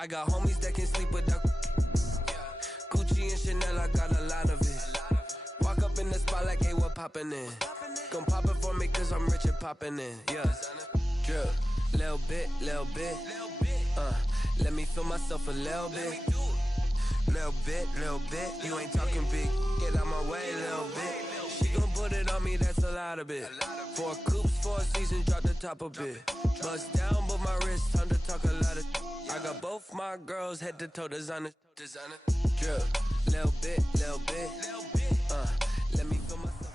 I got homies that can sleep without. Gucci and Chanel, I got a lot of it. Walk up in the spot like, hey, what poppin' in? Gon' pop it for me cause I'm rich and poppin' in. Yeah, drip, little bit. Let me feel myself a little bit. Little bit. You ain't talking big. Get out my way, little bit. She gon' put it on me, that's a lot of it. 4 coops, 4 seasons, drop the top a bit. Bust down, but my wrist, time to talk a lot of. I got both my girls head to toe designer. Drip, little bit. Let me feel myself.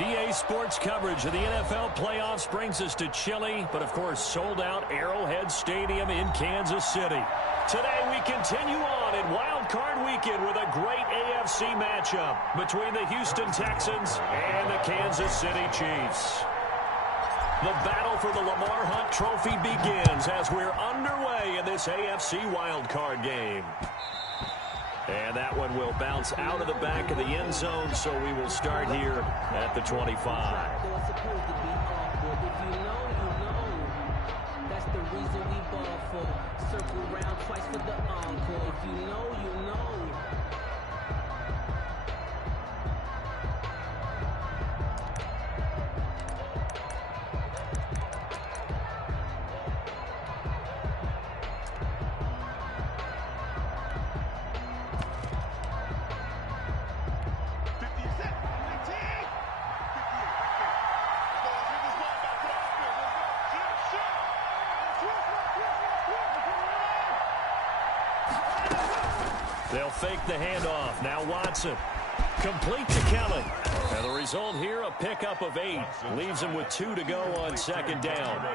EA Sports coverage of the NFL playoffs brings us to chilly, but of course sold out Arrowhead Stadium in Kansas City. Today we continue on in Wild Card Weekend with a great AFC matchup between the Houston Texans and the Kansas City Chiefs. The battle for the Lamar Hunt Trophy begins as we're underway in this AFC Wild Card game. And that one will bounce out of the back of the end zone, so we will start here at the 25. That's the reason we ball for. Circle round twice for the encore. If you know, you know. They'll fake the handoff. Now Watson. Complete to Kelly. And the result here, a pickup of 8. Leaves him with 2 to go on second down.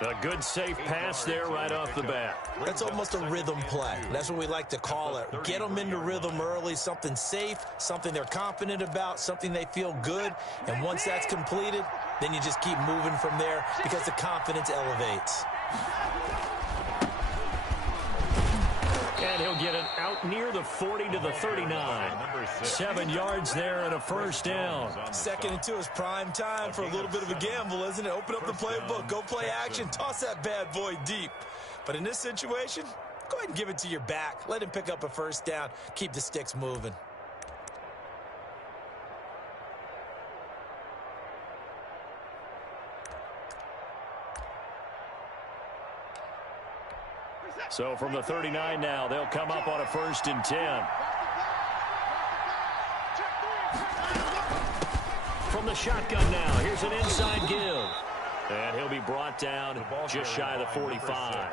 A good safe pass there right off the bat. That's almost a rhythm play. That's what we like to call it. Get them into rhythm early, something safe, something they're confident about, something they feel good. And once that's completed, then you just keep moving from there because the confidence elevates. And he'll get it out near the 40 to the 39. 7 yards there and a first down. 2nd and 2 is prime time for a little bit of a gamble, isn't it? Open up the playbook, go play action, toss that bad boy deep. But in this situation, go ahead and give it to your back. Let him pick up a first down. Keep the sticks moving. So from the 39 now, they'll come up on a 1st and 10. From the shotgun now, here's an inside give. And he'll be brought down just shy of the 45.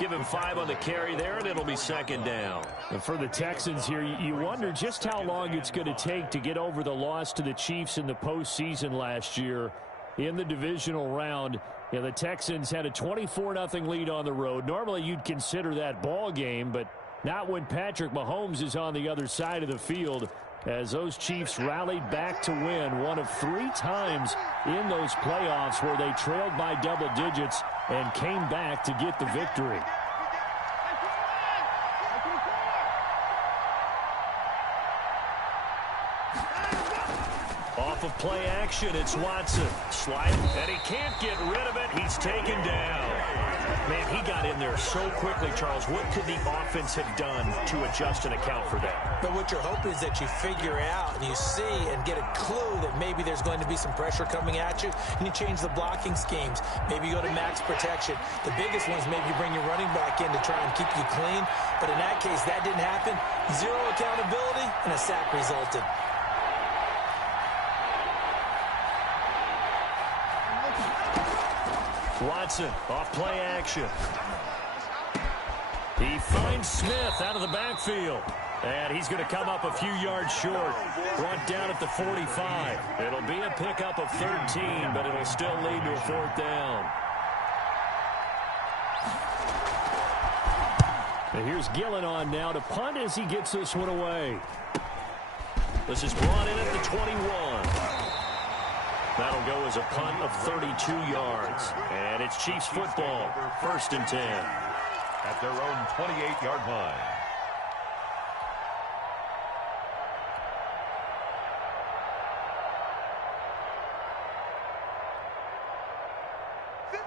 Give him 5 on the carry there, and it'll be 2nd down. And for the Texans here, you wonder just how long it's going to take to get over the loss to the Chiefs in the postseason last year in the divisional round. Yeah, the Texans had a 24-0 lead on the road. Normally you'd consider that ball game, but not when Patrick Mahomes is on the other side of the field, as those Chiefs rallied back to win one of 3 times in those playoffs where they trailed by double digits and came back to get the victory. Off of play action, it's Watson. Sliding, and he can't get rid of it. He's taken down. Man, he got in there so quickly, Charles. What could the offense have done to adjust and account for that? But what you're hoping is that you figure out and you see and get a clue that maybe there's going to be some pressure coming at you, and you change the blocking schemes. Maybe you go to max protection. The biggest one is maybe you bring your running back in to try and keep you clean. But in that case, that didn't happen. 0 accountability, and a sack resulted. Watson off play action. He finds Smith out of the backfield. And he's going to come up a few yards short. Brought down at the 45. It'll be a pickup of 13, but it'll still lead to a 4th down. And here's Gillen on now to punt as he gets this one away. This is brought in at the 21. That'll go as a punt of 32 yards. And it's Chiefs football, 1st and 10. At their own 28-yard line.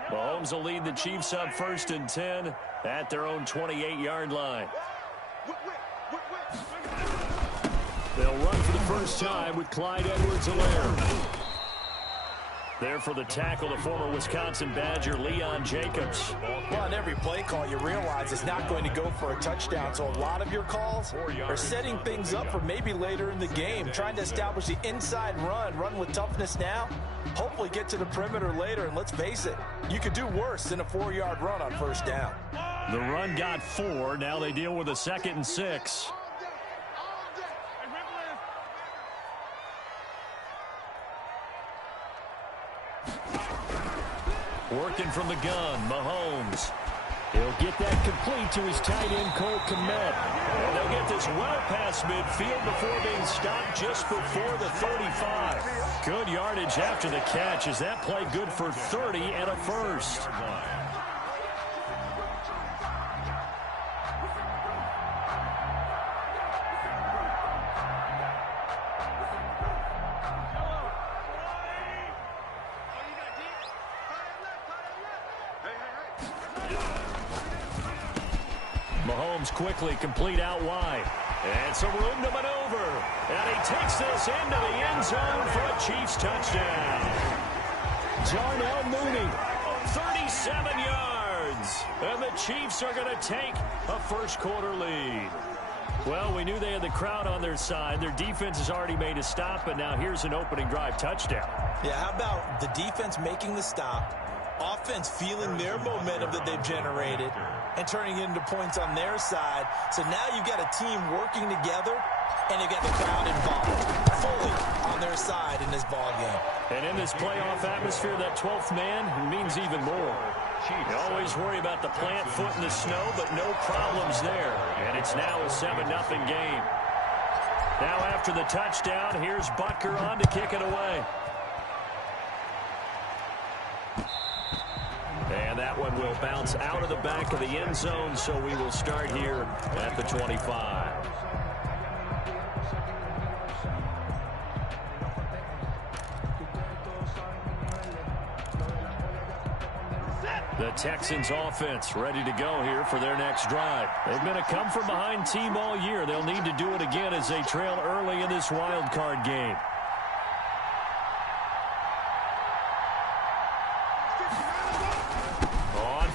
Mahomes will lead the Chiefs up 1st and 10 at their own 28-yard line. They'll run for the first time with Clyde Edwards-Helaire. There for the tackle, the former Wisconsin Badger, Leon Jacobs. Well, on every play call, you realize it's not going to go for a touchdown, so a lot of your calls are setting things up for maybe later in the game, trying to establish the inside run with toughness now, hopefully get to the perimeter later, and let's face it, you could do worse than a 4-yard run on first down. The run got 4. Now they deal with a 2nd and 6. Working from the gun, Mahomes. He'll get that complete to his tight end, Cole Kmet. And they'll get this well past midfield before being stopped just before the 35. Good yardage after the catch. Is that play good for 30 and a first? Mahomes quickly complete out wide. And some room to maneuver. And he takes this into the end zone for a Chiefs touchdown. Darnell Mooney. 37 yards. And the Chiefs are going to take a first-quarter lead. Well, we knew they had the crowd on their side. Their defense has already made a stop, but now here's an opening drive touchdown. Yeah, how about the defense making the stop, offense feeling their momentum that they've generated, and turning it into points on their side. So now you've got a team working together, and you've got the crowd involved fully on their side in this ball game. And in this playoff atmosphere, that 12th man means even more. You always worry about the plant foot in the snow, but no problems there. And it's now a 7-0 game. Now after the touchdown, here's Butker on to kick it away. And that one will bounce out of the back of the end zone, so we will start here at the 25. The Texans offense ready to go here for their next drive. They've been a come-from-behind team all year. They'll need to do it again as they trail early in this wild card game.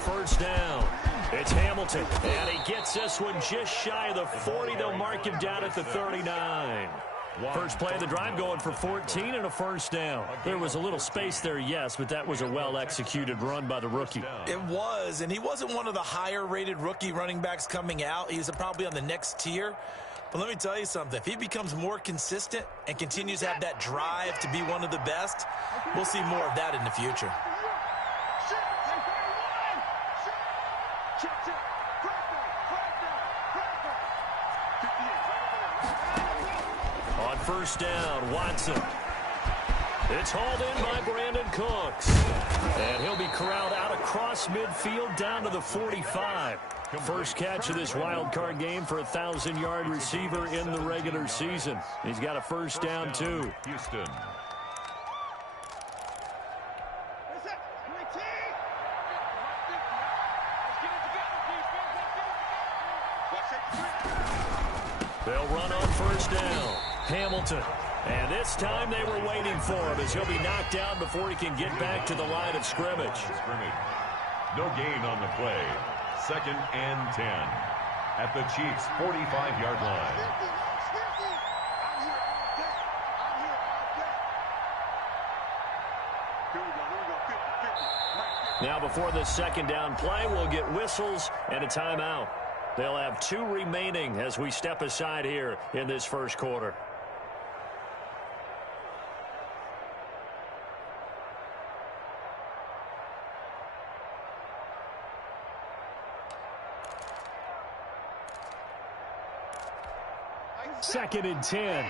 First down. It's Hamilton, and he gets this one just shy of the 40. They'll mark him down at the 39. First play of the drive going for 14 and a first down. There was a little space there, yes, but that was a well-executed run by the rookie. It was, and he wasn't one of the higher-rated rookie running backs coming out. He's probably on the next tier. But let me tell you something. If he becomes more consistent and continues to have that drive to be one of the best, we'll see more of that in the future. On first down, Watson. It's hauled in by Brandon Cooks. And he'll be corralled out across midfield down to the 45. First catch of this wild card game for a 1,000-yard receiver in the regular season. He's got a first down, too. Houston. They'll run on first down. Hamilton. And this time they were waiting for him as he'll be knocked down before he can get back to the line of scrimmage. No gain on the play. 2nd and 10 at the Chiefs' 45-yard line. Now before this second down play, we'll get whistles and a timeout. They'll have 2 remaining as we step aside here in this first quarter. Second and 10.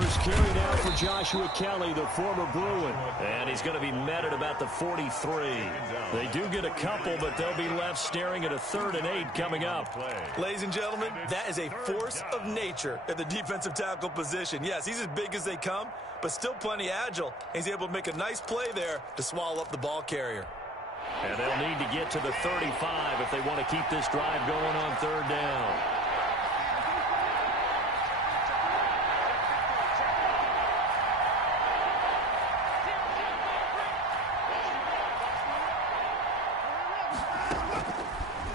First carry now for Joshua Kelly, the former Bruin. And he's going to be met at about the 43. They do get a couple, but they'll be left staring at a 3rd and 8 coming up. Ladies and gentlemen, that is a force of nature at the defensive tackle position. Yes, he's as big as they come, but still plenty agile. He's able to make a nice play there to swallow up the ball carrier. And they'll need to get to the 35 if they want to keep this drive going on 3rd down.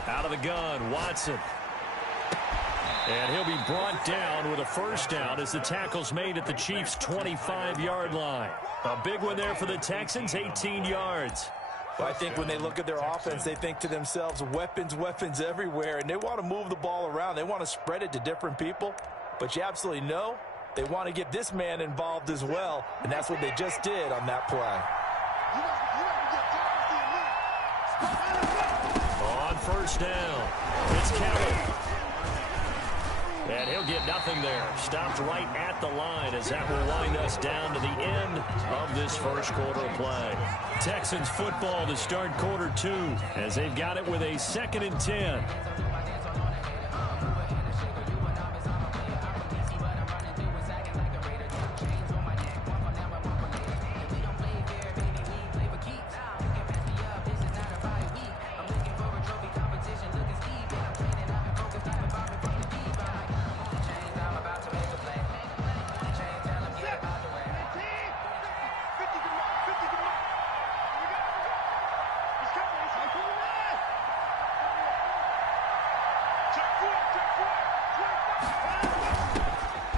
Out of the gun, Watson. And he'll be brought down with a first down as the tackle's made at the Chiefs' 25-yard line. A big one there for the Texans, 18 yards. Well, I think when they look at their offense, they think to themselves, weapons, weapons everywhere, and they want to move the ball around. They want to spread it to different people, but you absolutely know they want to get this man involved as well, and that's what they just did on that play. On first down, it's Kelly. And he'll get nothing there. Stopped right at the line as that will wind us down to the end of this first quarter of play. Texans football to start quarter 2 as they've got it with a 2nd and 10.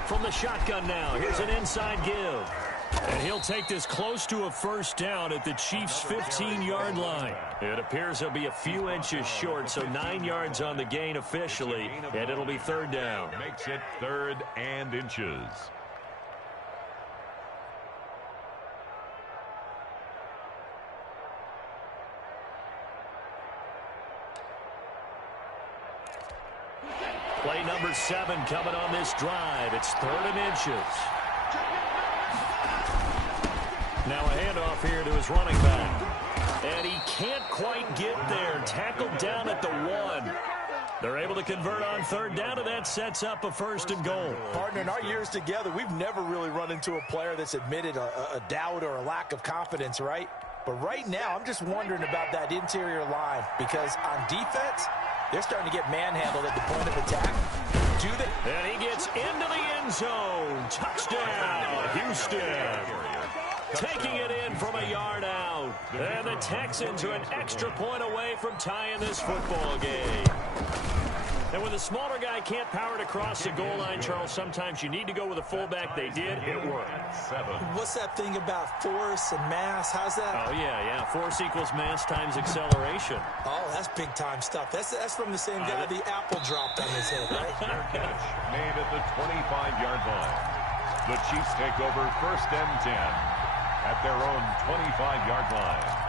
From the shotgun now, here's an inside give. And he'll take this close to a first down at the Chiefs' 15-yard line. It appears he'll be a few inches short, so 9 yards on the gain officially, and it'll be 3rd down. Makes it 3rd and inches. Play number 7 coming on this drive. It's 3rd and inches. Now a handoff here to his running back. And he can't quite get there. Tackled down at the 1. They're able to convert on 3rd down, and that sets up a 1st and goal. Partner, in our years together, we've never really run into a player that's admitted a doubt or a lack of confidence, right? But right now, I'm just wondering about that interior line because on defense, they're starting to get manhandled at the point of attack. And he gets into the end zone. Touchdown, Houston. Taking it in from a yard out. And the Texans are an extra point away from tying this football game. And when the smaller guy can't power it across the goal line, Charles, sometimes you need to go with a fullback. They did. It worked. What's that thing about force and mass? How's that? Oh, yeah. Force equals mass times acceleration. Oh, that's big-time stuff. That's from the same guy the apple dropped on his head, right? Catch made at the 25-yard line. The Chiefs take over 1st and 10 at their own 25-yard line.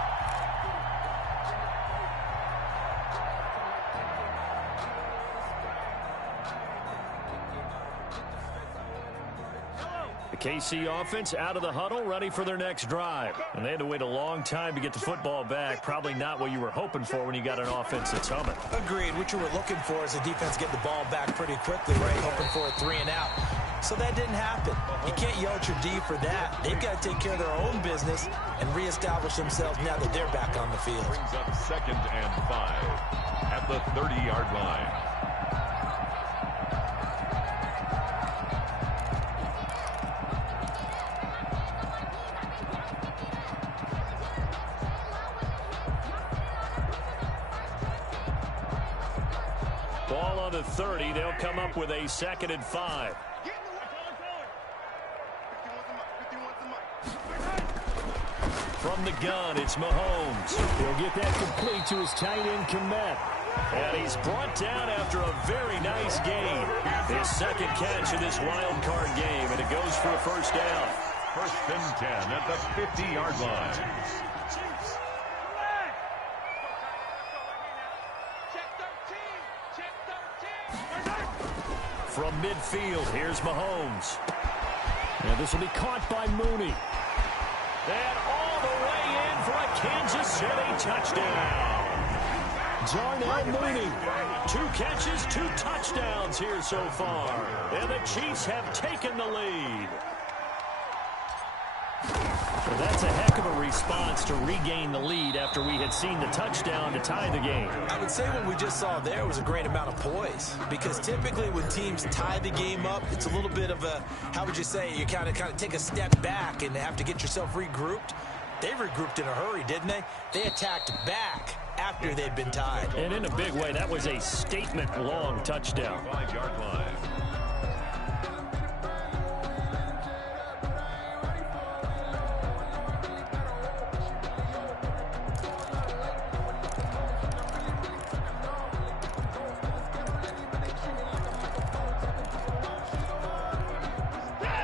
The KC offense out of the huddle, ready for their next drive. And they had to wait a long time to get the football back. Probably not what you were hoping for when you got an offense that's humming. Agreed. What you were looking for is the defense get the ball back pretty quickly, right? Hoping for a 3 and out. So that didn't happen. You can't yell at your D for that. They've got to take care of their own business and reestablish themselves now that they're back on the field. Brings up 2nd and 5 at the 30-yard line. Ball on the 30. They'll come up with a 2nd and 5. From the gun, it's Mahomes. He'll get that complete to his tight end, Komet. And he's brought down after a very nice gain. His 2nd catch in this wild card game, and it goes for a 1st down. 1st and 10 at the 50-yard line. From midfield, here's Mahomes. And this will be caught by Mooney. And all the way in for a Kansas City touchdown. Darnell Mooney. 2 catches, 2 touchdowns here so far. And the Chiefs have taken the lead. Well, that's a heck of a response to regain the lead after we had seen the touchdown to tie the game. I would say what we just saw there was a great amount of poise, because typically when teams tie the game up, it's a little bit of a, how would you say, you kind of take a step back and have to get yourself regrouped. They regrouped in a hurry, didn't they? They attacked back after they'd been tied. And in a big way, that was a statement-long touchdown. 5-yard line.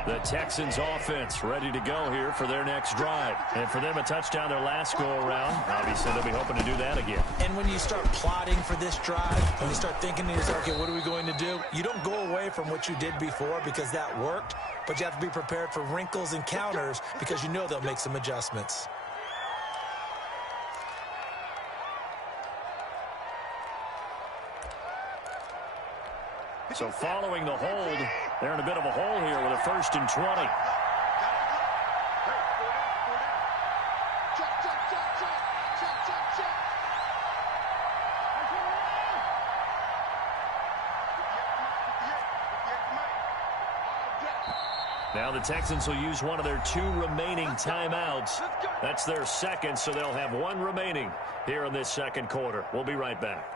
The Texans offense ready to go here for their next drive. And for them, a touchdown their last go-around. Obviously, they'll be hoping to do that again. And when you start plotting for this drive, when you start thinking to yourself, okay, what are we going to do? You don't go away from what you did before because that worked, but you have to be prepared for wrinkles and counters because you know they'll make some adjustments. So following the hold, they're in a bit of a hole here with a 1st and 20. Now the Texans will use one of their 2 remaining timeouts. That's their second, so they'll have 1 remaining here in this second quarter. We'll be right back.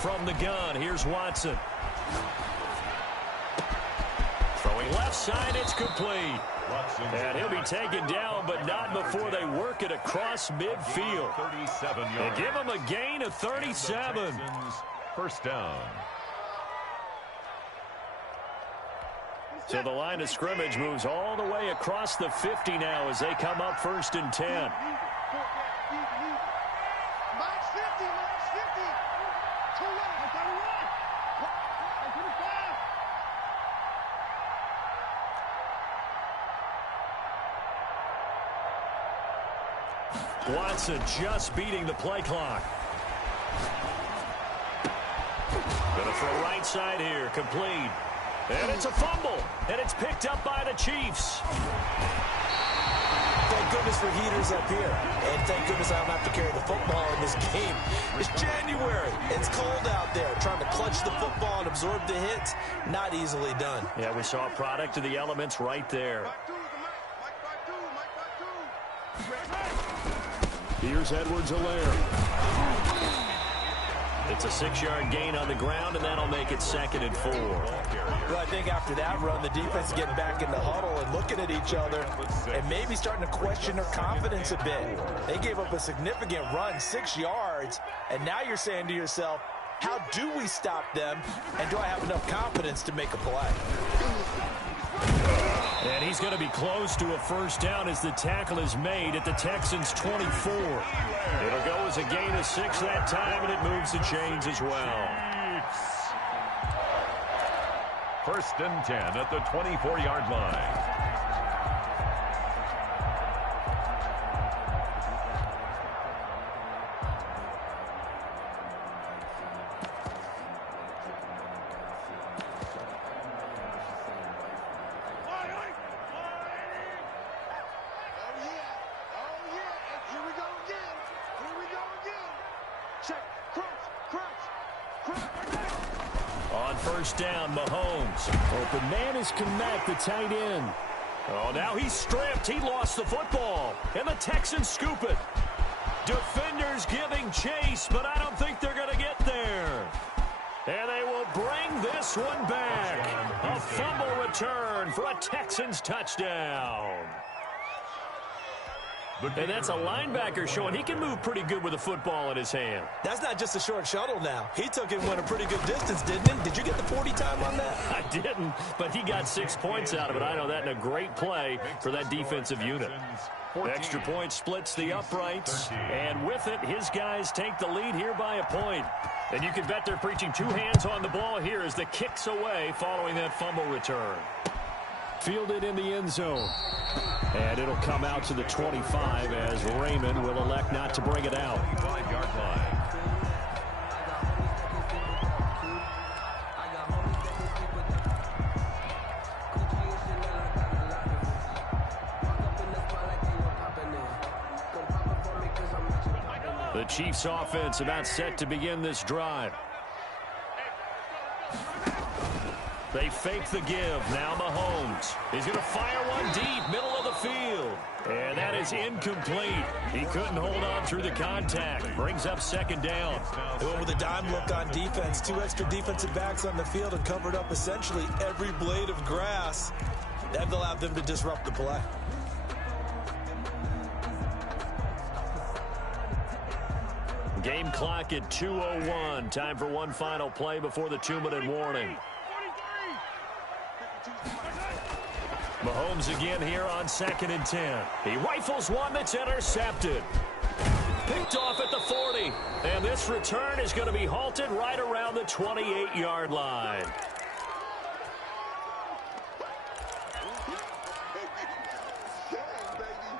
From the gun, here's Watson. Throwing left side, it's complete. And he'll be taken down, but not before they work it across midfield. 37 yards. They give him a gain of 37. First down. So the line of scrimmage moves all the way across the 50 now as they come up 1st and 10. Watson just beating the play clock. Gonna throw right side here, complete. And it's a fumble, and it's picked up by the Chiefs. Thank goodness for heaters up here. And thank goodness I don't have to carry the football in this game. It's January. It's cold out there. Trying to clutch the football and absorb the hits, not easily done. Yeah, we saw a product of the elements right there. Here's Edwards-Helaire. It's a 6-yard gain on the ground, and that'll make it 2nd and 4. Well, I think after that run, the defense is getting back in the huddle and looking at each other and maybe starting to question their confidence a bit. They gave up a significant run, 6 yards, and now you're saying to yourself, how do we stop them, and do I have enough confidence to make a play? And he's going to be close to a 1st down as the tackle is made at the Texans' 24. It'll go as a gain of 6 that time, and it moves the chains as well. 1st and 10 at the 24-yard line. On 1st down, Mahomes. Open man is Kmet, the tight end. Oh, now he's stripped. He lost the football. And the Texans scoop it. Defenders giving chase, but I don't think they're going to get there. And they will bring this one back. A fumble return for a Texans touchdown. And that's a linebacker showing he can move pretty good with a football in his hand. That's not just a short shuttle now. He took it and went a pretty good distance, didn't he? Did you get the 40 time on that? I didn't, but he got 6 points out of it. I know that in a great play for that defensive unit. Extra point splits the uprights, and with it, his guys take the lead here by a point. And you can bet they're preaching 2 hands on the ball here as the kick's away following that fumble return. Fielded in the end zone. And it'll come out to the 25 as Raymond will elect not to bring it out. 25-yard line. The Chiefs offense about set to begin this drive. They fake the give. Now Mahomes. He's going to fire one deep, middle of the field. And that is incomplete. He couldn't hold on through the contact. Brings up second down. They went with a dime look on defense. 2 extra defensive backs on the field and covered up essentially every blade of grass. That allowed them to disrupt the play. Game clock at 2:01. Time for one final play before the 2-minute warning. Mahomes again here on 2nd and 10. He rifles one that's intercepted. Picked off at the 40. And this return is going to be halted right around the 28-yard line.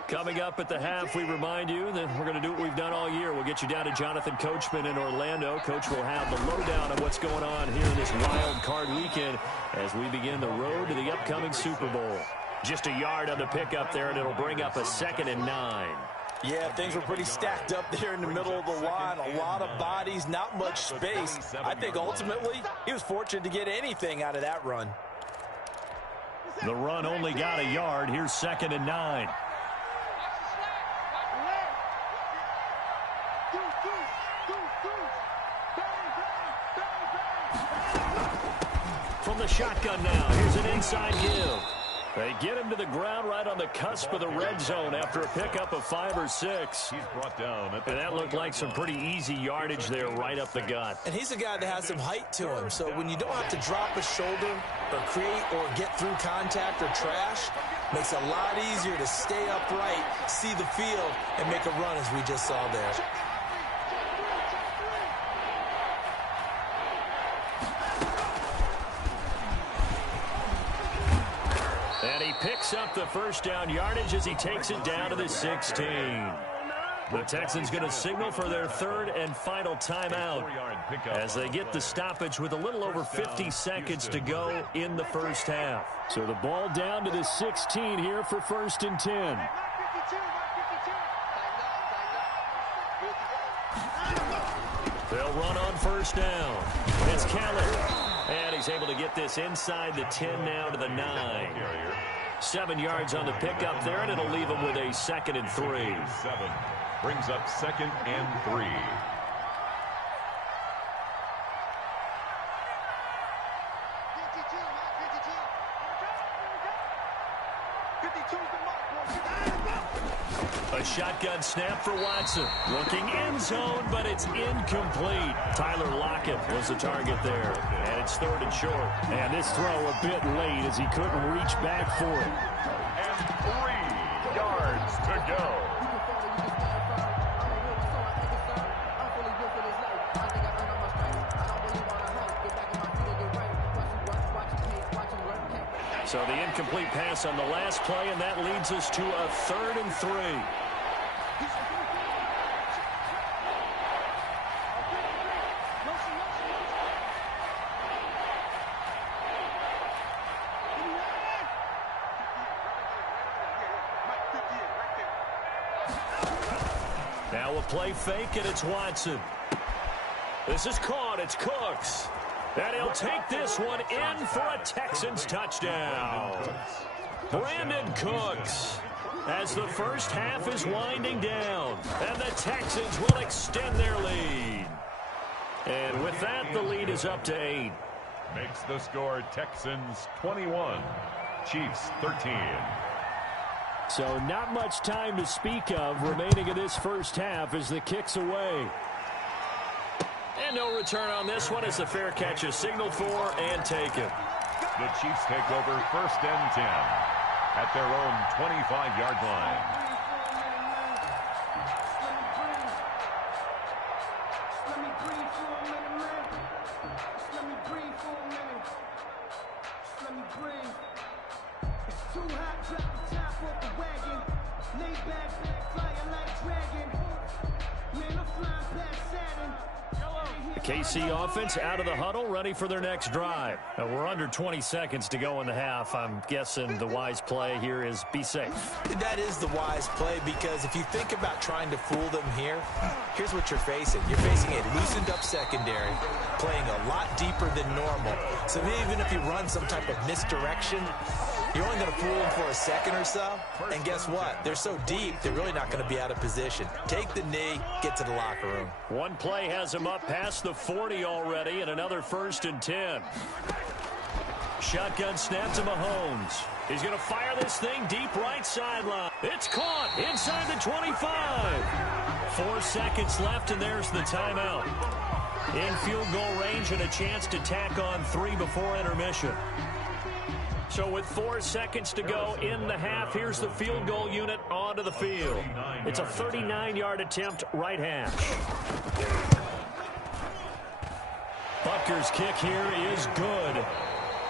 Coming up at the half, we remind you that we're going to do what we've done all year. We'll get you down to Jonathan Coachman in Orlando. Coach will have the lowdown on what's going on here this wild card weekend as we begin the road to the upcoming Super Bowl. Just a yard on the pickup there, and it'll bring up a 2nd and 9. Yeah, things were pretty stacked up there in the middle of the line. A lot of bodies, not much space. I think ultimately he was fortunate to get anything out of that run. The run only got a yard. Here's 2nd and 9. From the shotgun now, here's an inside give. They get him to the ground right on the cusp of the red zone after a pickup of 5 or 6. He's brought down. And that looked like some pretty easy yardage there right up the gut. And he's a guy that has some height to him. So when you don't have to drop a shoulder or create or get through contact or trash, makes it a lot easier to stay upright, see the field, and make a run as we just saw there. And he picks up the first down yardage as he takes it down to the 16. The Texans going to signal for their 3rd and final timeout as they get the stoppage with a little over 50 seconds to go in the first half. So the ball down to the 16 here for 1st and 10. They'll run on 1st down. It's Keller. And he's able to get this inside the 10 now to the 9. 7 yards on the pickup there, and it'll leave him with a 2nd and 3. 7 brings up 2nd and 3. A shotgun snap for Watson. Looking end zone, but it's incomplete. Tyler Lockett was the target there. And it's 3rd and short. And this throw a bit late as he couldn't reach back for it. And 3 yards to go. So the incomplete pass on the last play, and that leads us to a 3rd and 3. Now a play fake, and it's Watson. This is caught. It's Cooks. And he'll take this one in for a Texans touchdown. Brandon Cooks, as the first half is winding down, and the Texans will extend their lead. And with that, the lead is up to 8. Makes the score Texans 21, Chiefs 13. So not much time to speak of remaining in this first half as the kick's away. And no return on this one as the fair catch is signaled for and taken. The Chiefs take over 1st and 10 at their own 25-yard line. KC offense out of the huddle, ready for their next drive. We're under 20 seconds to go in the half. I'm guessing the wise play here is be safe. That is the wise play, because if you think about trying to fool them here, here's what you're facing. You're facing a loosened up secondary, playing a lot deeper than normal. So even if you run some type of misdirection, you're only going to fool them for a second or so. And guess what? They're so deep, they're really not going to be out of position. Take the knee, get to the locker room. One play has them up past the 40 already, and another 1st and 10. Shotgun snap to Mahomes. He's going to fire this thing deep right sideline. It's caught inside the 25. 4 seconds left, and there's the timeout. In field goal range and a chance to tack on 3 before intermission. So with 4 seconds to go in the half, here's the field goal unit onto the field. It's a 39-yard attempt, right hash. Butker's kick here is good.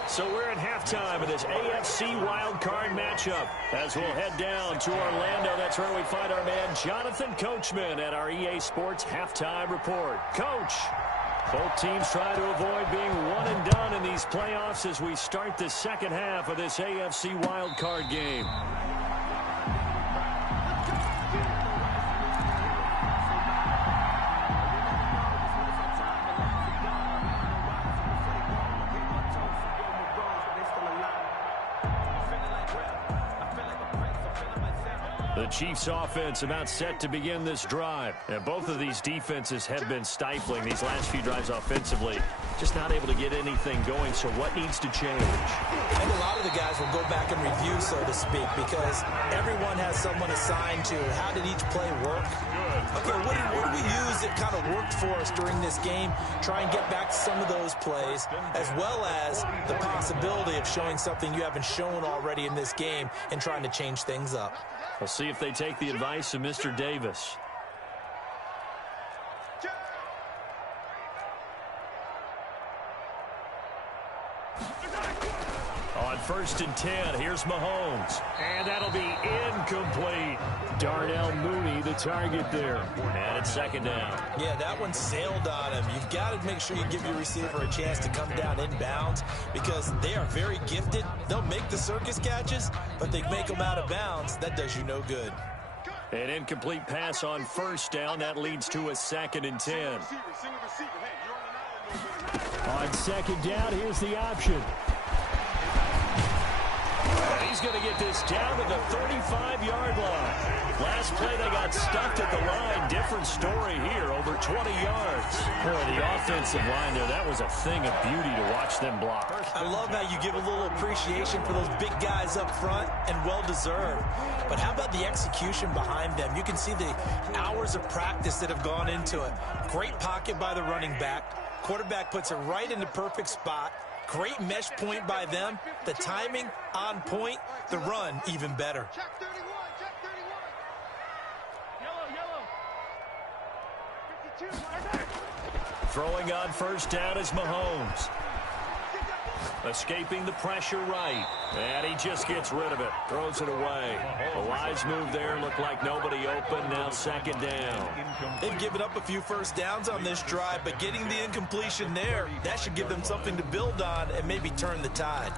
So we're at halftime of this AFC wildcard matchup. As we'll head down to Orlando, that's where we find our man Jonathan Coachman at our EA Sports Halftime Report. Coach, both teams try to avoid being one and done in these playoffs as we start the second half of this AFC wildcard game. The Chiefs offense about set to begin this drive. And both of these defenses have been stifling these last few drives offensively. Just not able to get anything going, so what needs to change? I think a lot of the guys will go back and review, so to speak, because everyone has someone assigned to how did each play work. Okay, what did we use that kind of worked for us during this game? Try and get back to some of those plays, as well as the possibility of showing something you haven't shown already in this game and trying to change things up. We'll see if they take the advice of Mr. Davis. On 1st and 10, here's Mahomes. And that'll be incomplete. Darnell Mooney, the target there. And it's 2nd down. Yeah, that one sailed on him. You've got to make sure you give your receiver a chance to come down inbounds because they are very gifted. They'll make the circus catches, but they make them out of bounds. That does you no good. An incomplete pass on 1st down. That leads to a 2nd and 10. On 2nd down, here's the option. He's going to get this down to the 35-yard line. Last play, they got stuck at the line. Different story here, over 20 yards. Boy, the offensive line there, that was a thing of beauty to watch them block. I love how you give a little appreciation for those big guys up front, and well-deserved. But how about the execution behind them? You can see the hours of practice that have gone into it. Great pocket by the running back. Quarterback puts it right in the perfect spot. Great mesh point by them. The timing on point. The run even better. Throwing on 1st down is Mahomes. Escaping the pressure right. And he just gets rid of it. Throws it away. A wise move there. Looked like nobody open. Now 2nd down. They've given up a few 1st downs on this drive, but getting the incompletion there, that should give them something to build on and maybe turn the tide.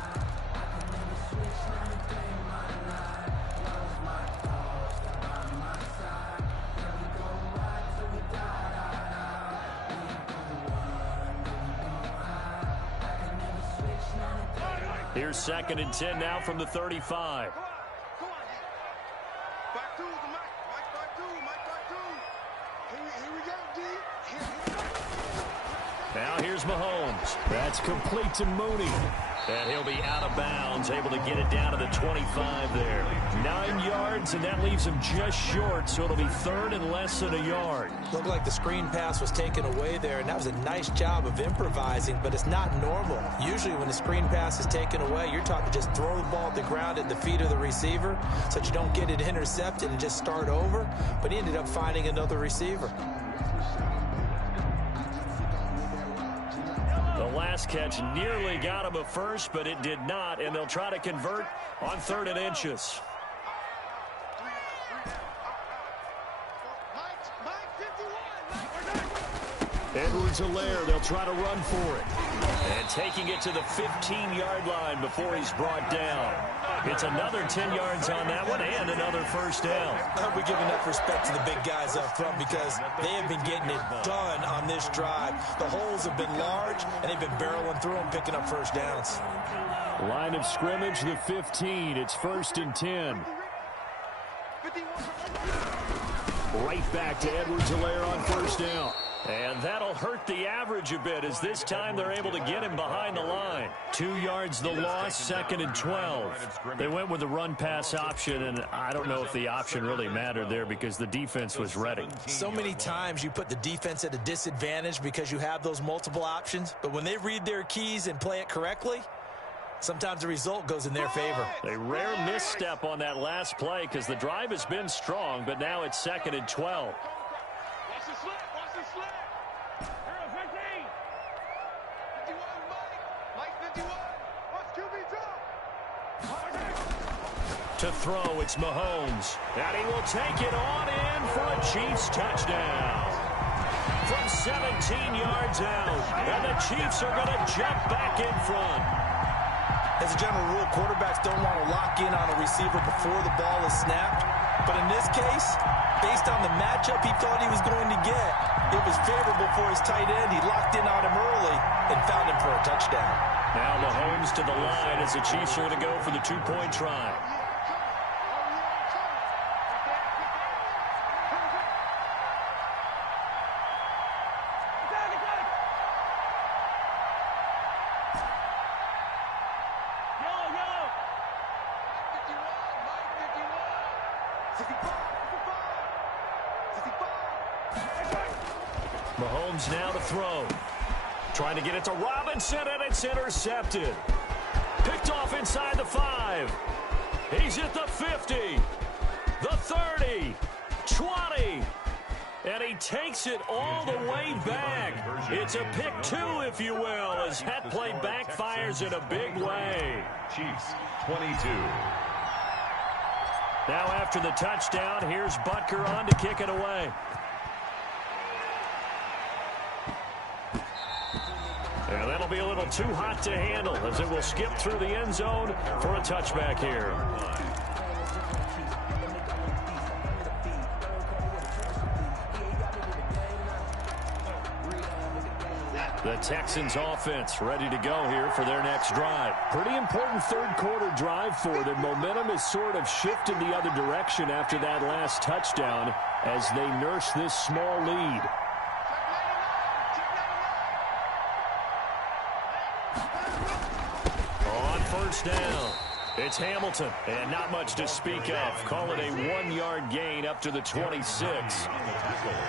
Here's 2nd and 10 now from the 35. Now here's Mahomes. Mahomes. That's complete to Mooney. And he'll be out of bounds, able to get it down to the 25 there. 9 yards, and that leaves him just short, so it'll be third and less than a yard. Looked like the screen pass was taken away there, and that was a nice job of improvising, but it's not normal. Usually when the screen pass is taken away, you're taught to just throw the ball at the ground at the feet of the receiver so that you don't get it intercepted and just start over, but he ended up finding another receiver. The last catch nearly got him a first, but it did not, and they'll try to convert on 3rd and inches. Edwards-Helaire, they'll try to run for it. And taking it to the 15-yard line before he's brought down. It's another 10 yards on that one and another first down. I hope we give enough respect to the big guys up front because they have been getting it done on this drive. The holes have been large, and they've been barreling through them, picking up first downs. Line of scrimmage, the 15. It's 1st and 10. Right back to Edwards-Helaire on first down. And that'll hurt the average a bit as this time they're able to get him behind the line. 2 yards the loss, 2nd and 12. They went with the run-pass option, and I don't know if the option really mattered there because the defense was ready. So many times you put the defense at a disadvantage because you have those multiple options, but when they read their keys and play it correctly, sometimes the result goes in their favor. A rare misstep on that last play because the drive has been strong, but now it's 2nd and 12. To throw, it's Mahomes. And he will take it on in for a Chiefs touchdown. From 17 yards out. And the Chiefs are going to jump back in front. As a general rule, quarterbacks don't want to lock in on a receiver before the ball is snapped. But in this case, based on the matchup he thought he was going to get, it was favorable for his tight end. He locked in on him early and found him for a touchdown. Now Mahomes to the line as the Chiefs are going to go for the two-point try. Mahomes now to throw. Trying to get it to Robinson, and it's intercepted. Picked off inside the 5. He's at the 50, the 30, 20, and he takes it all the way back. It's a pick 2, if you will, as that play backfires in a big way. Chiefs 22. Now after the touchdown, here's Butker on to kick it away. And that'll be a little too hot to handle as it will skip through the end zone for a touchback here. The Texans offense ready to go here for their next drive. Pretty important third quarter drive for them. Momentum has sort of shifted the other direction after that last touchdown as they nurse this small lead. On first down, it's Hamilton, and not much to speak of. Call it a 1-yard gain up to the 26.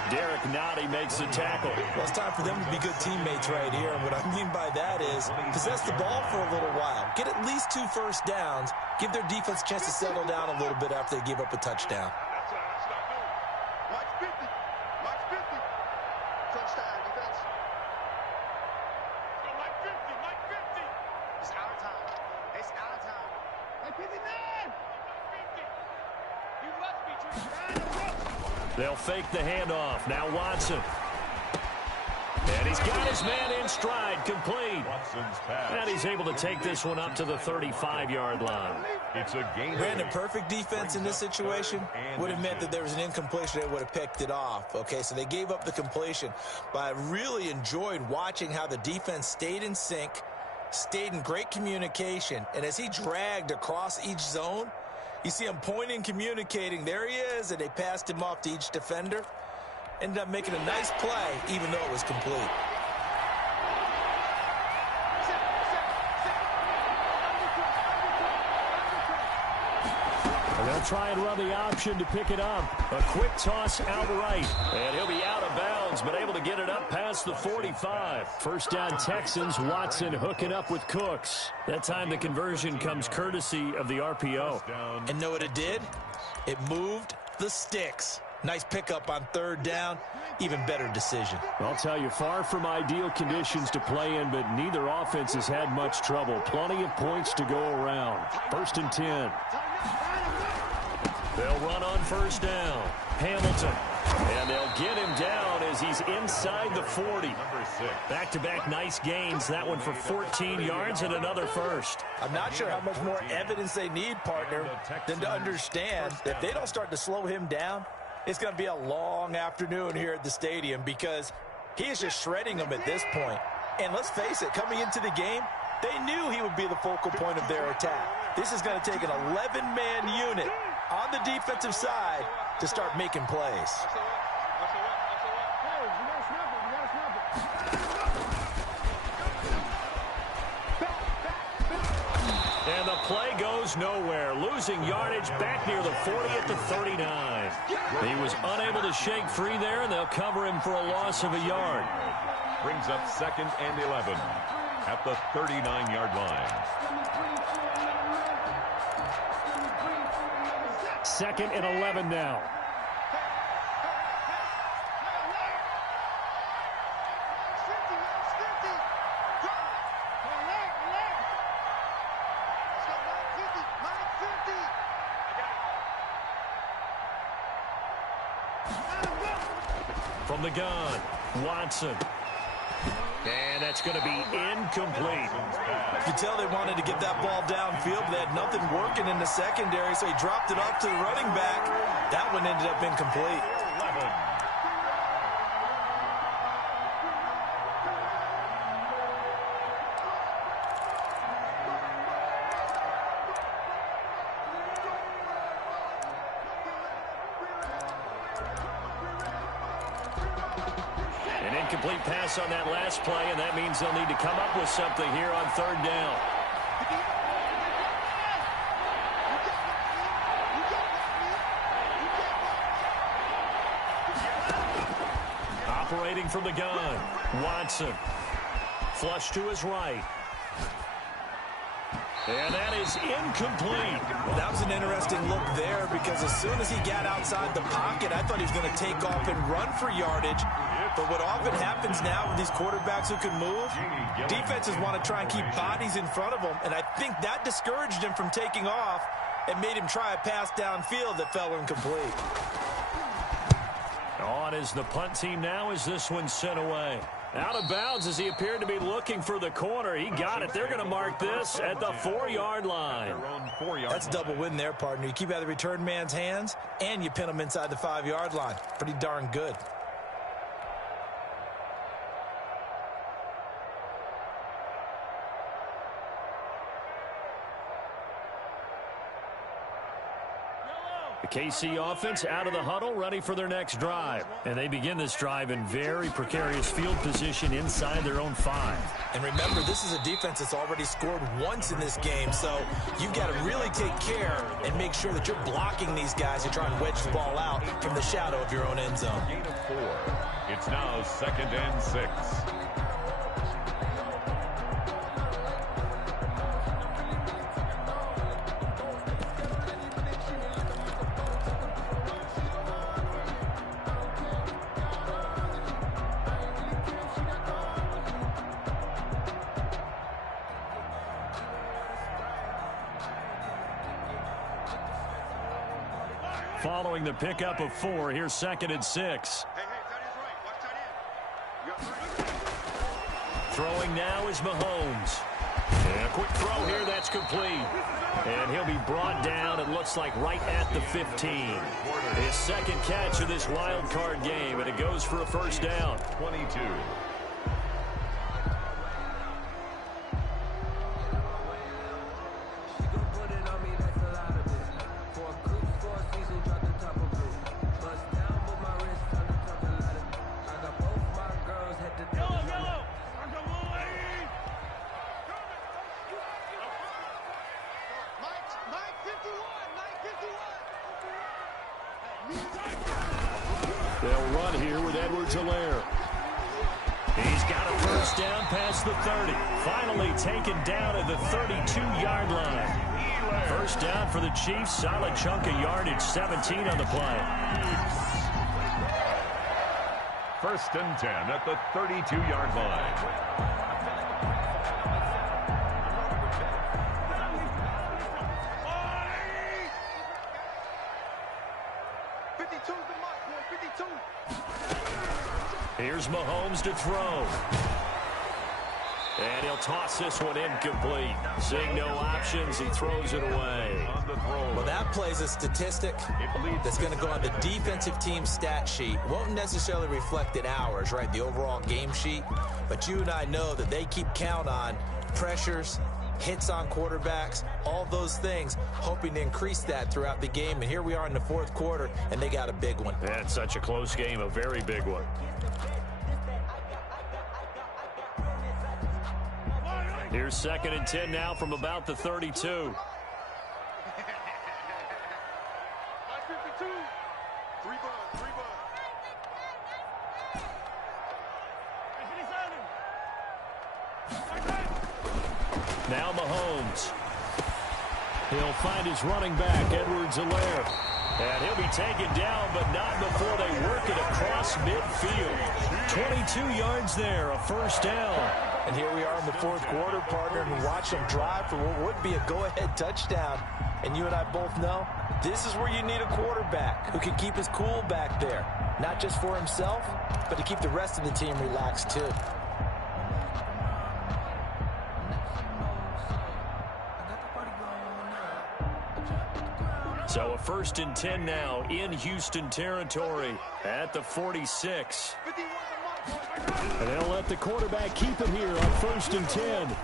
Derek Nottie makes the tackle. Well, it's time for them to be good teammates right here, and what I mean by that is possess the ball for a little while. Get at least 2 first downs. Give their defense a chance to settle down a little bit after they give up a touchdown. They'll fake the handoff. Now Watson. And he's got his man in stride, complete. And he's able to take this one up to the 35-yard line. It's a gain. Brandon, perfect defense in this situation would have meant that there was an incompletion. They would have picked it off. Okay, so they gave up the completion. But I really enjoyed watching how the defense stayed in sync, stayed in great communication. And as he dragged across each zone, you see him pointing, communicating. There he is, and they passed him off to each defender. Ended up making a nice play, even though it was complete. And they'll try and run the option to pick it up. A quick toss outright. And he'll be out of bounds, but able to get it up past the 45. First down Texans. Watson hooking up with Cooks. That time the conversion comes courtesy of the RPO. And know what it did? It moved the sticks. Nice pickup on third down. Even better decision. I'll tell you, far from ideal conditions to play in, but neither offense has had much trouble. Plenty of points to go around. 1st and 10. They'll run on first down. Hamilton. And they'll get him down as he's inside the 40. Back-to-back nice gains. That one for 14 yards and another first. I'm not sure how much more evidence they need, partner, than to understand that if they don't start to slow him down, it's going to be a long afternoon here at the stadium because he is just shredding them at this point. And let's face it, coming into the game, they knew he would be the focal point of their attack. This is going to take an 11-man unit on the defensive side to start making plays. And the play goes nowhere. Losing yardage back near the 40 at the 39. He was unable to shake free there, and they'll cover him for a loss of a yard. Brings up 2nd and 11 at the 39-yard line. 2nd and 11 now. From the gun, Watson. And that's going to be incomplete. You can tell they wanted to get that ball downfield, but they had nothing working in the secondary, so he dropped it off to the running back. That one ended up incomplete. Incomplete pass on that last play, and that means they'll need to come up with something here on third down. Operating from the gun, Watson. Flush to his right. And that is incomplete. Well, that was an interesting look there because as soon as he got outside the pocket, I thought he was going to take off and run for yardage. But what often happens now with these quarterbacks who can move, defenses want to try and keep bodies in front of them, and I think that discouraged him from taking off and made him try a pass downfield that fell incomplete. On is the punt team now as this one's sent away. Out of bounds as he appeared to be looking for the corner. He got it. They're going to mark this at the 4-yard line. That's double win there, partner. You keep out of the return man's hands, and you pin him inside the 5-yard line. Pretty darn good. The KC offense out of the huddle, ready for their next drive. And they begin this drive in very precarious field position inside their own 5. And remember, this is a defense that's already scored once in this game, so you've got to really take care and make sure that you're blocking these guys and try and wedge the ball out from the shadow of your own end zone. Gain of 4. It's now 2nd and 6. Following the pickup of 4, here's 2nd and 6. Throwing now is Mahomes. And a quick throw here, that's complete. And he'll be brought down, it looks like right at the 15. His second catch of this wild card game, and it goes for a first down. 22. They'll run here with Edwards-Helaire. He's got a first down past the 30. Finally taken down at the 32-yard line. First down for the Chiefs. Solid chunk of yardage. 17 on the play. First and 10 at the 32-yard line. Here's Mahomes to throw. And he'll toss this one incomplete. Seeing no options, he throws it away. Well, that plays a statistic that's going to go on the defensive team stat sheet. Won't necessarily reflect in ours, right, the overall game sheet. But you and I know that they keep count on pressures, hits on quarterbacks, all those things, hoping to increase that throughout the game. And here we are in the fourth quarter, and they got a big one. That's such a close game, a very big one. Here's 2nd and 10 now from about the 32. Now Mahomes. He'll find his running back, Edwards-Helaire. And he'll be taken down, but not before they work it across midfield. 22 yards there, a first down. And here we are in the fourth quarter, partner, and watch them drive for what would be a go-ahead touchdown. And you and I both know this is where you need a quarterback who can keep his cool back there. Not just for himself, but to keep the rest of the team relaxed too. So a 1st and 10 now in Houston territory at the 46. And they'll let the quarterback keep it here on 1st and 10.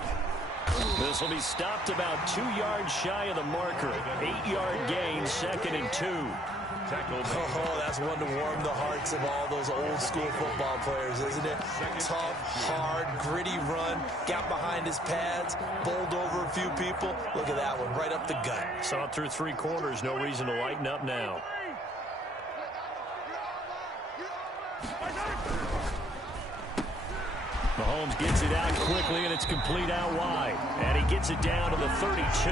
This will be stopped about 2 yards shy of the marker. 8-yard gain, 2nd and 2. Oh, that's one to warm the hearts of all those old school football players, isn't it? Tough, hard, gritty run. Got behind his pads, bowled over a few people. Look at that one, right up the gut. Saw it through 3 quarters. No reason to lighten up now. Mahomes gets it out quickly, and it's complete out wide. And he gets it down to the 32.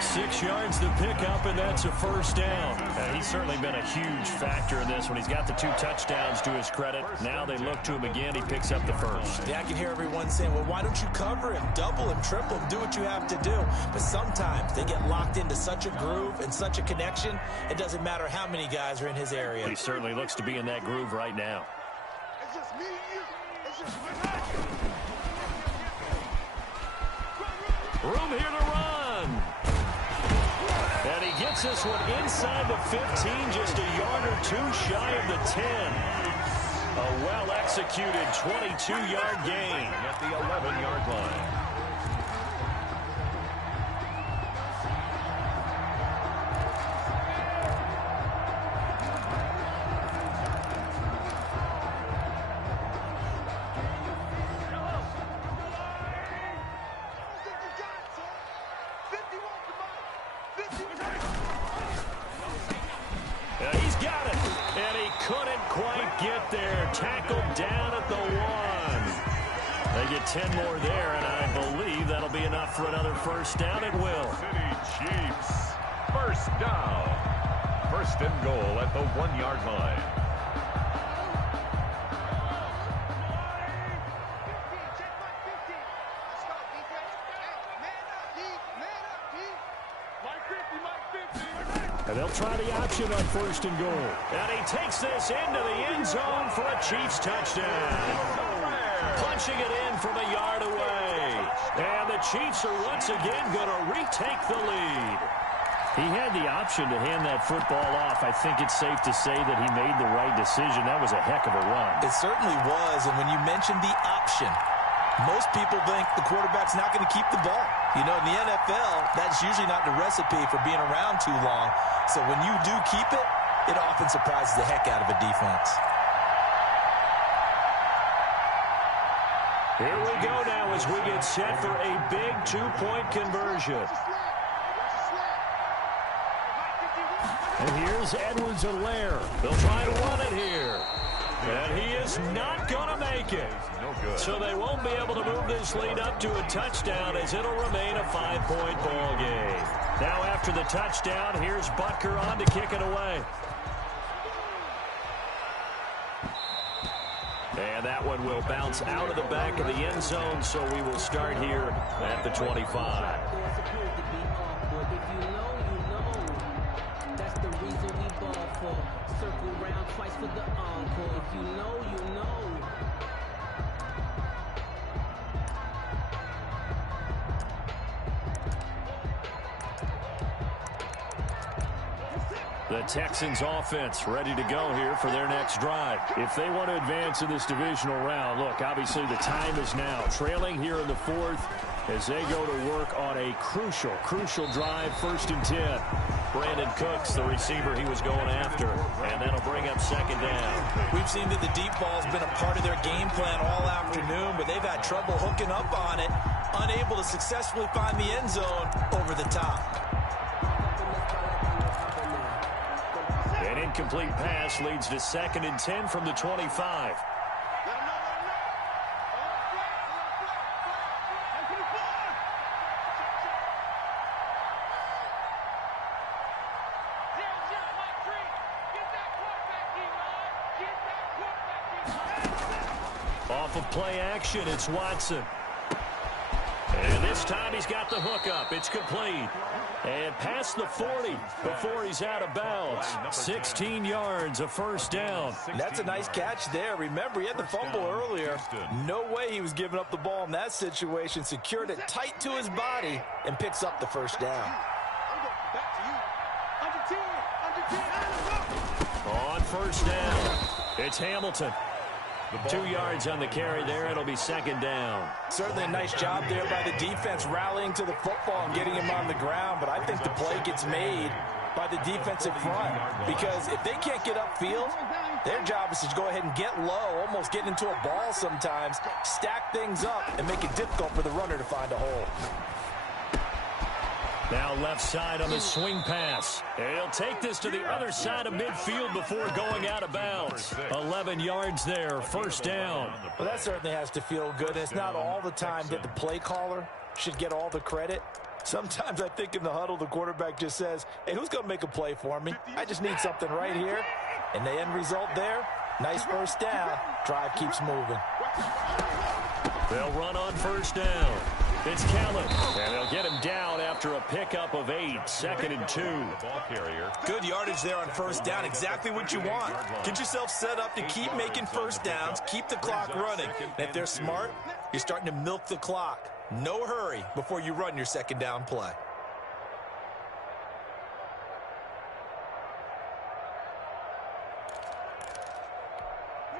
6 yards to pick up, and that's a first down. He's certainly been a huge factor in this one. He's got the 2 touchdowns to his credit. Now they look to him again. He picks up the first. Yeah, I can hear everyone saying, well, why don't you cover him, double him, triple him, do what you have to do. But sometimes they get locked into such a groove and such a connection, it doesn't matter how many guys are in his area. He certainly looks to be in that groove right now. It's just me and you. It's just room here to run. And he gets this one inside the 15, just a yard or 2 shy of the 10. A well-executed 22-yard gain at the 11-yard line. He's got it, and he couldn't quite get there. Tackled down at the 1. They get 10 more there, and I believe that'll be enough for another first down. It will. City Chiefs, first down. First and goal at the 1-yard line. And they'll try the option on 1st and goal. And he takes this into the end zone for a Chiefs touchdown. Punching it in from a yard away. And the Chiefs are once again going to retake the lead. He had the option to hand that football off. I think it's safe to say that he made the right decision. That was a heck of a run. It certainly was. And when you mentioned the option, most people think the quarterback's not going to keep the ball. You know, in the NFL, that's usually not the recipe for being around too long. So when you do keep it, it often surprises the heck out of a defense. Here we go now as we get set for a big 2-point conversion. And here's Edwards-Helaire. They'll try to run it here. And he is not going to make it. No good. So they won't be able to move this lead up to a touchdown as it'll remain a 5-point ball game. Now after the touchdown, here's Butker on to kick it away. And that one will bounce out of the back of the end zone, so we will start here at the 25. Circle round twice for the encore. If you know, you know. The Texans offense ready to go here for their next drive. If they want to advance in this divisional round, look, obviously the time is now. Trailing here in the fourth as they go to work on a crucial drive, 1st and 10. Brandon Cooks, the receiver he was going after, and that'll bring up 2nd down. We've seen that the deep ball's been a part of their game plan all afternoon, but they've had trouble hooking up on it, unable to successfully find the end zone over the top. An incomplete pass leads to 2nd and 10 from the 25. Off of play action, it's Watson. And this time he's got the hookup. It's complete. And past the 40 before he's out of bounds. 16 yards, a 1st down. That's a nice catch there. Remember, he had the fumble earlier. No way he was giving up the ball in that situation. Secured it tight to his body and picks up the 1st down. On 1st down, it's Hamilton. 2 yards on the carry there. It'll be 2nd down. Certainly a nice job there by the defense rallying to the football and getting him on the ground, but I think the play gets made by the defensive front because if they can't get upfield, their job is to go ahead and get low, almost get into a ball sometimes, stack things up, and make it difficult for the runner to find a hole. Now left side on the swing pass. And he'll take this to the other side of midfield before going out of bounds. 11 yards there, 1st down. Well, that certainly has to feel good. It's not all the time that the play caller should get all the credit. Sometimes I think in the huddle, the quarterback just says, hey, who's going to make a play for me? I just need something right here. And the end result there, nice 1st down. Drive keeps moving. They'll run on 1st down. It's Kellen, and they'll get him down after a pickup of 8, 2nd and 2. Good yardage there on 1st down, exactly what you want. Get yourself set up to keep making 1st downs, keep the clock running. And if they're smart, you're starting to milk the clock. No hurry before you run your 2nd down play.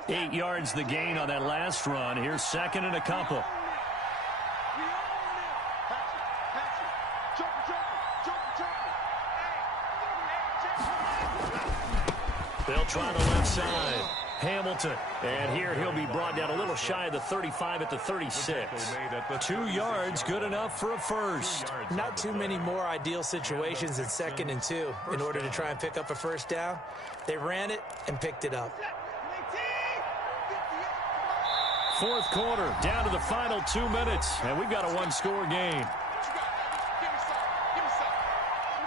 Eight yards the gain on that last run. Here's 2nd and a couple. They'll try the left side. Hamilton. And here he'll be brought down a little shy of the 35 at the 36. 2 yards, good enough for a 1st. Not too many more ideal situations in 2nd and 2 in order to try and pick up a 1st down. They ran it and picked it up. 4th quarter, down to the final 2 minutes, and we've got a 1-score game.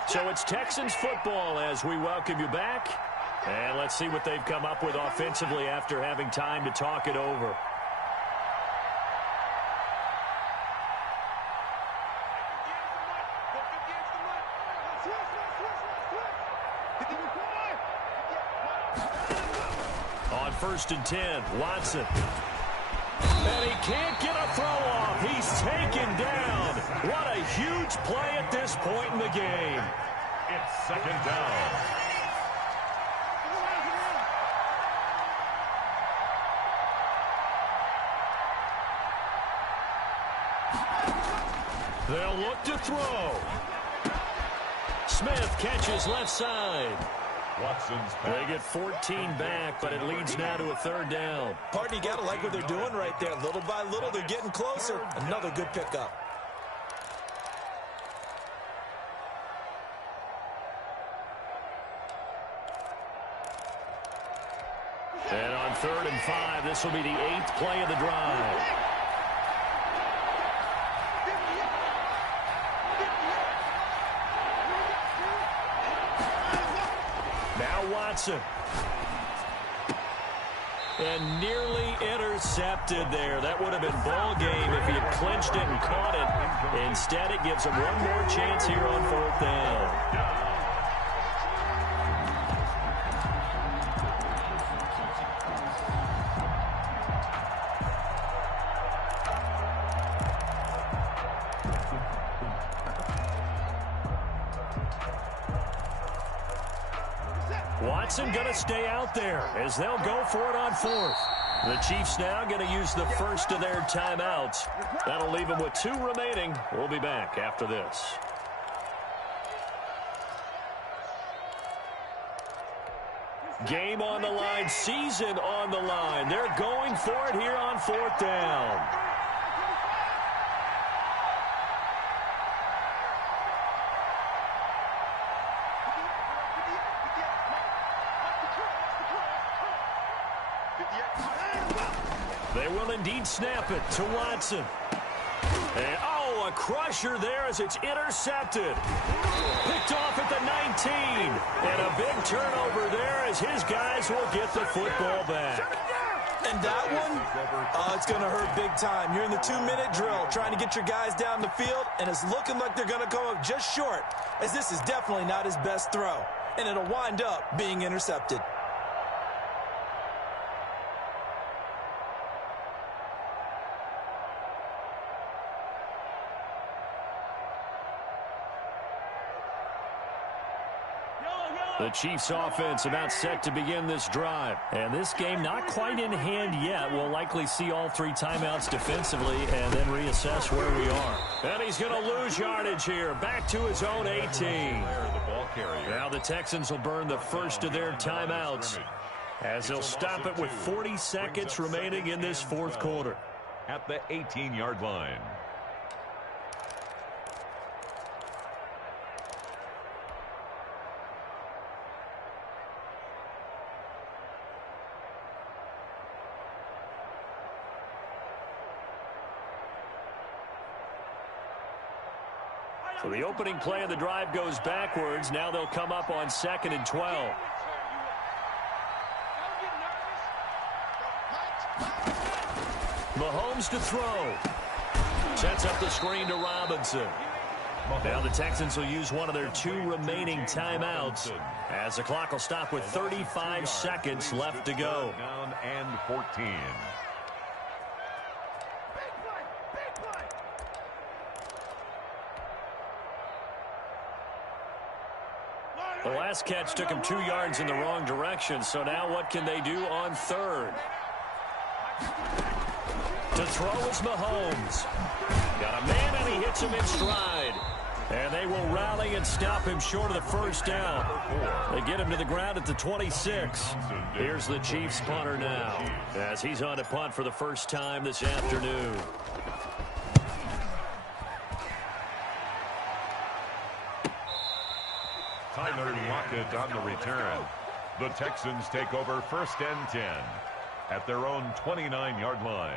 So it's Texans football as we welcome you back. And let's see what they've come up with offensively after having time to talk it over. On 1st and 10, Watson. And he can't get a throw off. He's taken down. What a huge play at this point in the game. It's 2nd down. They'll look to throw. Smith catches left side. Watson's They get 14 back, but it leads now to a 3rd down. Partner, you got to like what they're doing right there. Little by little, they're getting closer. Another good pickup. 3rd and 5. This will be the 8th play of the drive. Now Watson. And nearly intercepted there. That would have been ball game if he had clinched it and caught it. Instead, it gives him one more chance here on 4th down. Watson going to stay out there as they'll go for it on 4th. The Chiefs now going to use the first of their timeouts. That'll leave them with 2 remaining. We'll be back after this. Game on the line, season on the line. They're going for it here on 4th down. They will indeed snap it to Watson. And, a crusher there as it's intercepted. Picked off at the 19. And a big turnover there as his guys will get the football back. And that one, it's going to hurt big time. You're in the 2-minute drill trying to get your guys down the field, and it's looking like they're going to come up just short, as this is definitely not his best throw. And it'll wind up being intercepted. The Chiefs offense about set to begin this drive. And this game not quite in hand yet. We'll likely see all 3 timeouts defensively and then reassess where we are. And he's going to lose yardage here. Back to his own 18. Now the Texans will burn the first of their timeouts as they'll stop it with 40 seconds remaining in this 4th quarter. At the 18-yard line. So the opening play of the drive goes backwards. Now they'll come up on 2nd and 12. Mahomes to throw. Sets up the screen to Robinson. Now the Texans will use one of their 2 remaining timeouts as the clock will stop with 35 seconds left to go. Down and 14. The last catch took him 2 yards in the wrong direction, so now what can they do on 3rd? To throw is Mahomes. Got a man, and he hits him in stride. And they will rally and stop him short of the first down. They get him to the ground at the 26. Here's the Chiefs punter now as he's on to punt for the first time this afternoon. Tyler Lockett on the return. The Texans take over 1st and 10 at their own 29-yard line.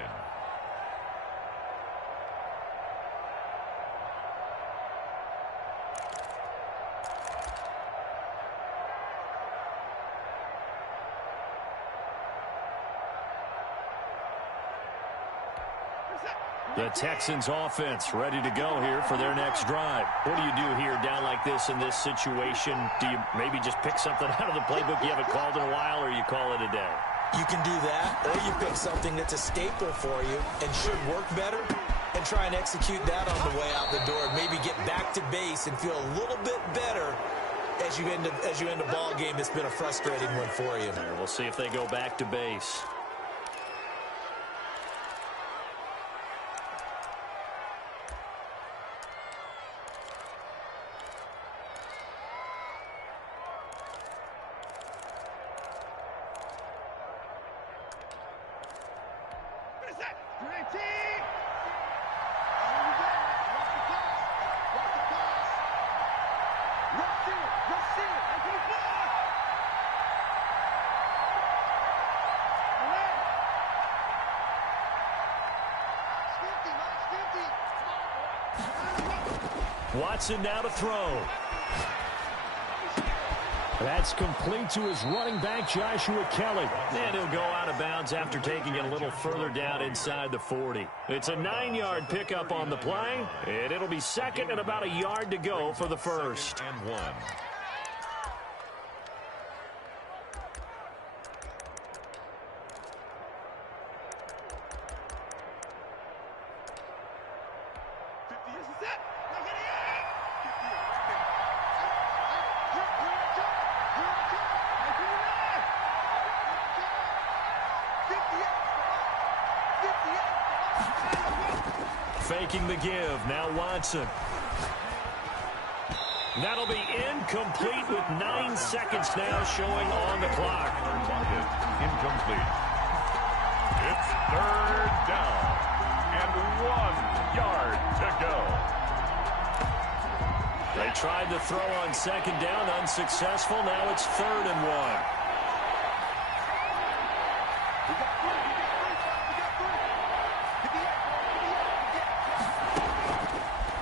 The Texans offense ready to go here for their next drive. What do you do here down like this in this situation? Do you maybe just pick something out of the playbook you haven't called in a while, or you call it a day? You can do that, or you pick something that's a staple for you and should work better and try and execute that on the way out the door. Maybe get back to base and feel a little bit better as you end a ball game that's been a frustrating one for you. We'll see if they go back to base. Watson now to throw. That's complete to his running back, Joshua Kelly. And he'll go out of bounds after taking it a little further down inside the 40. It's a 9-yard pickup on the play, and it'll be second and about a yard to go for the first. And 1. Faking the give. Now Watson. That'll be incomplete with 9 seconds now showing on the clock. Incomplete. It's third down and 1 yard to go. They tried to throw on second down, unsuccessful. Now it's 3rd and 1.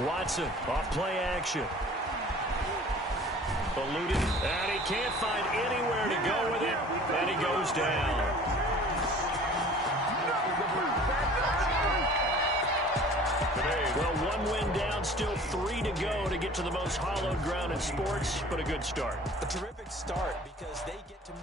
Watson, off play action. Eluded, and he can't find anywhere to go with it, and he goes down. Well, 1 win down, still 3 to go to get to the most hallowed ground in sports, but a good start. A terrific start because they get to move.